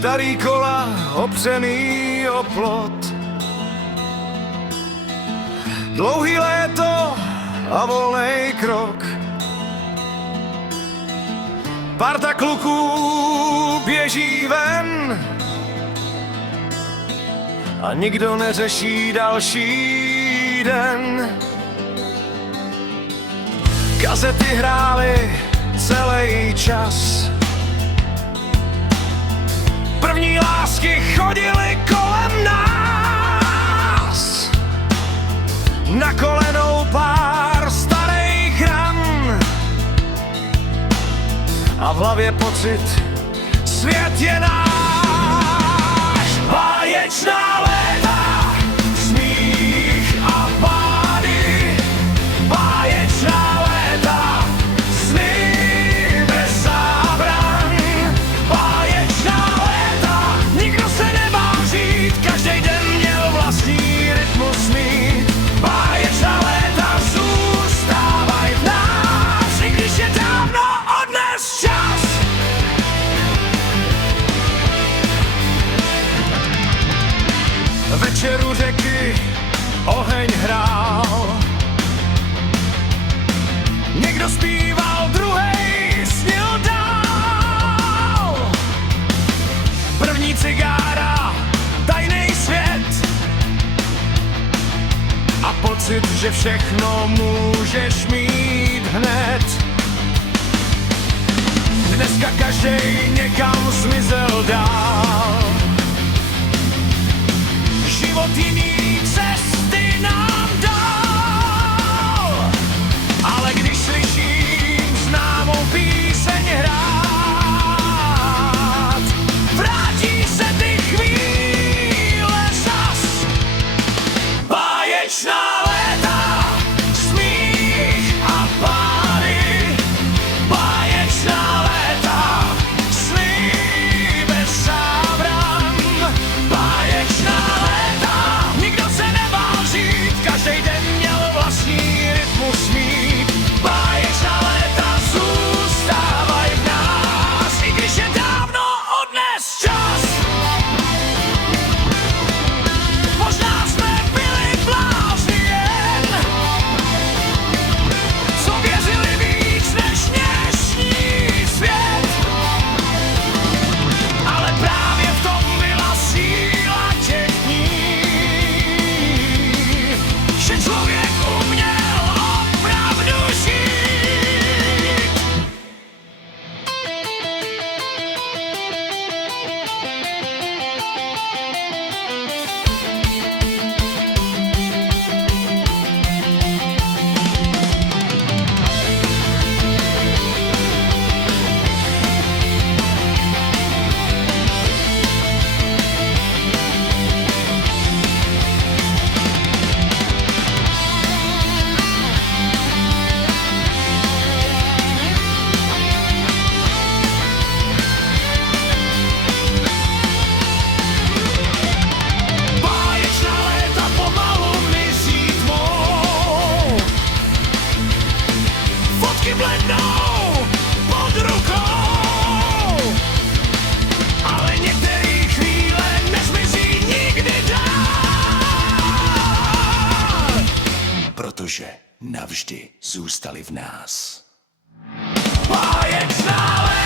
starý kola opřený o plot. Dlouhý léto a volnej krok. Parta kluků běží ven a nikdo neřeší další den. Kazety hrály celý čas. První lásky chodily kolem nás. Na kolenou pár starých ran a v hlavě pocit, svět je náš. Báječná léta, smích a pády. Báječná léta, sny bez zábran. Báječná léta, nikdo se nemá žít, každý den měl vlastní rytmus mít. Báječná léta zůstávaj v nás, i když je dávno odnes čas. Večer u řeky oheň hrál. Někdo zpíval, druhej snil dál. První cigára, tajný svět a pocit, že všechno můžeš mít hned. Dneska každej někam zmizel dál. Život jiný cesty nám dal, ale když slyším známou píseň hrát, vrátí se ty chvíle zas. Báječná léta, smích a pády. Báječná léta, sny bez zábran. Báječná léta, nikdo se nebál žít, každej den měl vlastní rytmus mít. Báječná léta zůstávaj v nás, i když je dávno odnes čas. Možná jsme byli blázni jen, co věřili víc než dnešní svět. Ale právě v tom byla síla těch dní, že člověk uměl opravdu žít. Báječná léta pomalu mizí tmou, fotky blednou pod rukou, ale některý chvíle nezmizí nikdy dál, protože navždy zůstali v nás. Báječná léta.